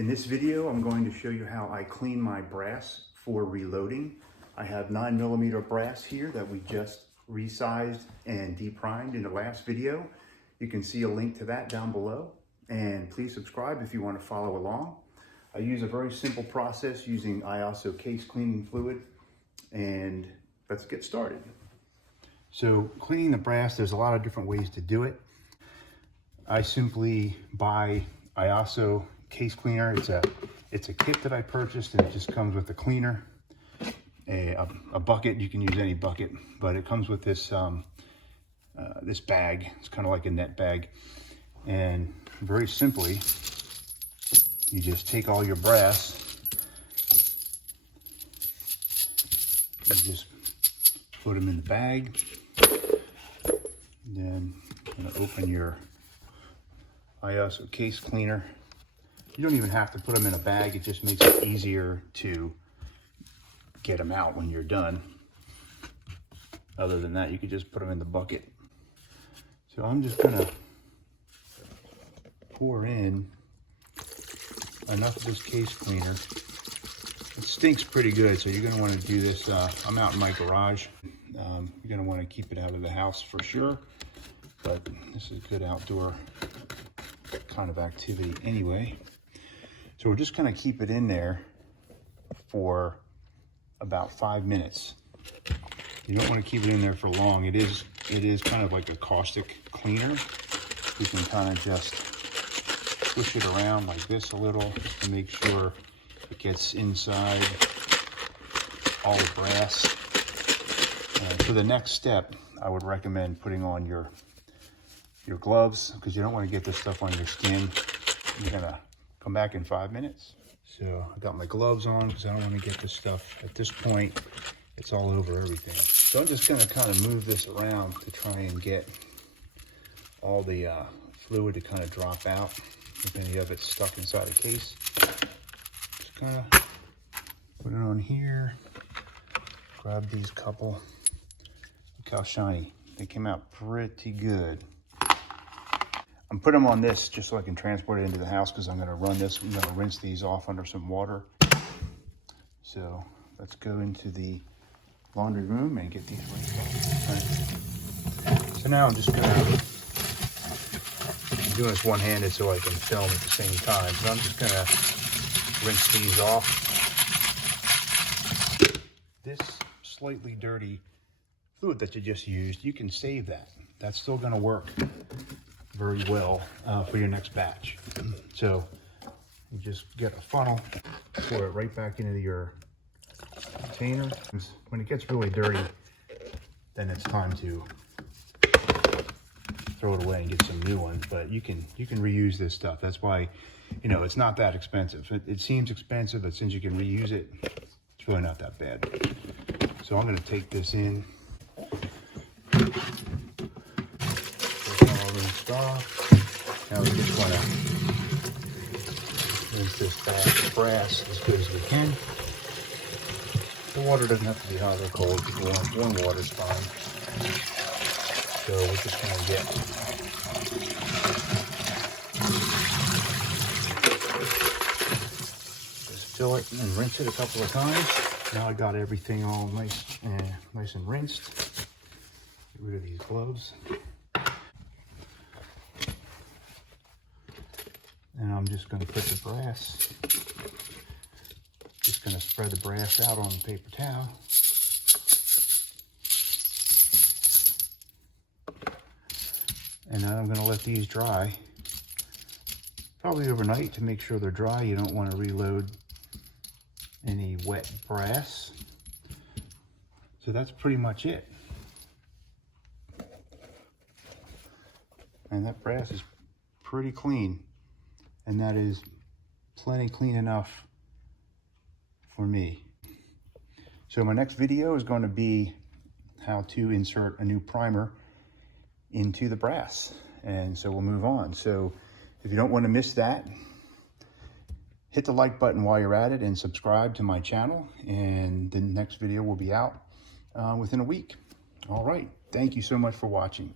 In this video, I'm going to show you how I clean my brass for reloading. I have 9mm brass here that we just resized and deprimed in the last video. You can see a link to that down below, and please subscribe if you want to follow along. I use a very simple process using Iosso Case cleaning fluid, and let's get started. So cleaning the brass, there's a lot of different ways to do it. I simply buy Iosso Case cleaner. It's a kit that I purchased, and it just comes with a cleaner, a bucket. You can use any bucket, but it comes with this this bag. It's kind of like a net bag, and very simply, you just take all your brass, you just put them in the bag, and then I'm going to open your Iosso Case cleaner. You don't even have to put them in a bag. It just makes it easier to get them out when you're done. Other than that, you could just put them in the bucket. So I'm just gonna pour in enough of this case cleaner. It stinks pretty good, so you're gonna wanna do this. I'm out in my garage. You're gonna wanna keep it out of the house for sure, but this is a good outdoor kind of activity anyway. So we're just gonna keep it in there for about 5 minutes. You don't want to keep it in there for long. It is kind of like a caustic cleaner. You can kind of just push it around like this a little just to make sure it gets inside all the brass. For the next step, I would recommend putting on your gloves, because you don't want to get this stuff on your skin. You're gonna come back in 5 minutes. So I got my gloves on because I don't want to get this stuff. At this point, it's all over everything. So I'm just going to kind of move this around to try and get all the fluid to kind of drop out if any of it's stuck inside a case. Just kind of put it on here. Grab these couple. Look how shiny. They came out pretty good. I'm putting them on this just so I can transport it into the house, because I'm going to run this. I'm going to rinse these off under some water. So let's go into the laundry room and get these rinsed off. Right. So now I'm just going to, I'm doing this one-handed so I can film at the same time. So I'm just going to rinse these off. This slightly dirty fluid that you just used, you can save that. That's still going to work very well for your next batch. So you just get a funnel, pour it right back into your container. When it gets really dirty, then it's time to throw it away and get some new ones. But you can reuse this stuff. That's why, you know, it's not that expensive. It seems expensive, but since you can reuse it, it's really not that bad. So I'm going to take this in. Off. Now we just want to rinse this brass as good as we can. The water doesn't have to be hot or cold. Warm water is fine. So we're just going to just fill it and rinse it a couple of times. Now I got everything all nice and rinsed. Get rid of these gloves. And I'm just going to put the brass, just going to spread the brass out on the paper towel. And now I'm going to let these dry, probably overnight, to make sure they're dry. You don't want to reload any wet brass. So that's pretty much it. And that brass is pretty clean. And that is plenty clean enough for me. So my next video is going to be how to insert a new primer into the brass. And so we'll move on. So if you don't want to miss that, hit the like button while you're at it and subscribe to my channel. And the next video will be out within a week. All right. Thank you so much for watching.